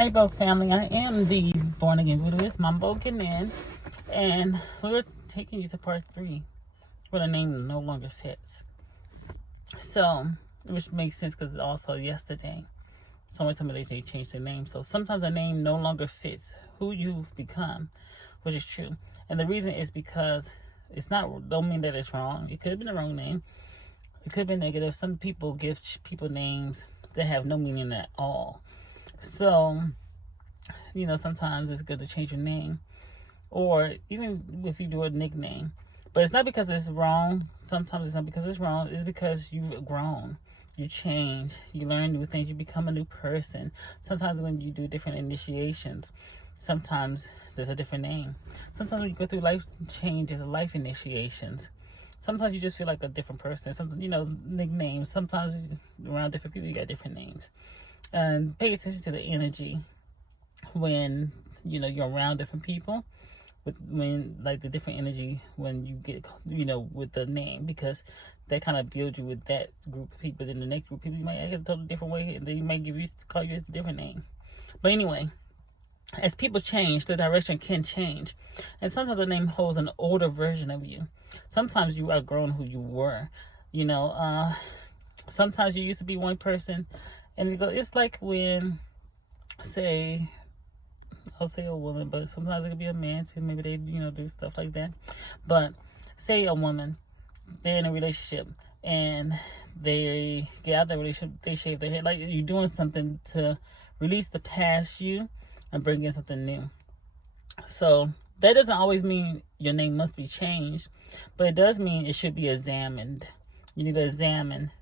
Hey, both family. I am the born again voodooist, Mambo Ginen, and we're taking you to part 3, where the name no longer fits. So, which makes sense because also yesterday, someone told me they changed their name. So sometimes a name no longer fits who you've become, which is true. And the reason is because don't mean that it's wrong. It could have been the wrong name. It could have been negative. Some people give people names that have no meaning at all. So, sometimes it's good to change your name, or even if you do a nickname. But it's not because it's wrong. Sometimes it's not because it's wrong. It's because you've grown. You change. You learn new things. You become a new person. Sometimes when you do different initiations, sometimes there's a different name. Sometimes when you go through life changes, life initiations, sometimes you just feel like a different person. Nicknames. Sometimes around different people, you got different names. And pay attention to the energy when you're around different people, the different energy when you get with the name, because that kind of builds you with that group of people. Then the next group of people, you might act a totally different way, and then you might call you a different name. But anyway, as people change, the direction can change, and sometimes a name holds an older version of you. Sometimes you outgrown who you were. Sometimes you used to be one person, and it's like when, I'll say a woman, but sometimes it could be a man too. Maybe they, do stuff like that. But say a woman, they're in a relationship and they get out of the relationship, they shave their head. Like you're doing something to release the past you and bring in something new. So that doesn't always mean your name must be changed, but it does mean it should be examined. You need to examine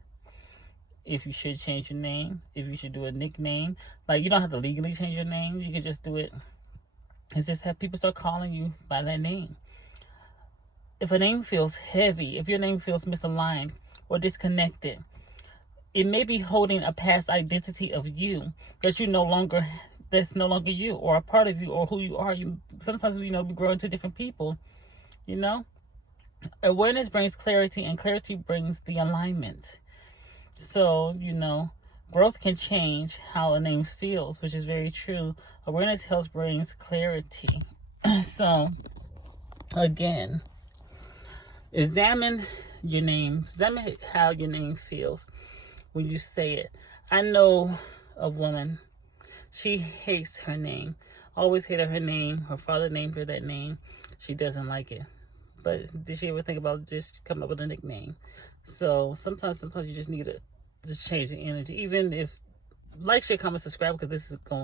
if you should change your name, if you should do a nickname. Like, you don't have to legally change your name. You can just do it. It's just have people start calling you by that name. If a name feels heavy, if your name feels misaligned or disconnected, it may be holding a past identity of you that's no longer you, or a part of you, or who you are. Sometimes we grow into different people. Awareness brings clarity, and clarity brings the alignment. So, growth can change how a name feels, which is very true. Awareness helps brings clarity. So, again, examine your name. Examine how your name feels when you say it. I know a woman. She hates her name. Always hated her name. Her father named her that name. She doesn't like it. But did she ever think about just coming up with a nickname? So sometimes you just need to change the energy. Even if, like, share, comment, subscribe, because this is going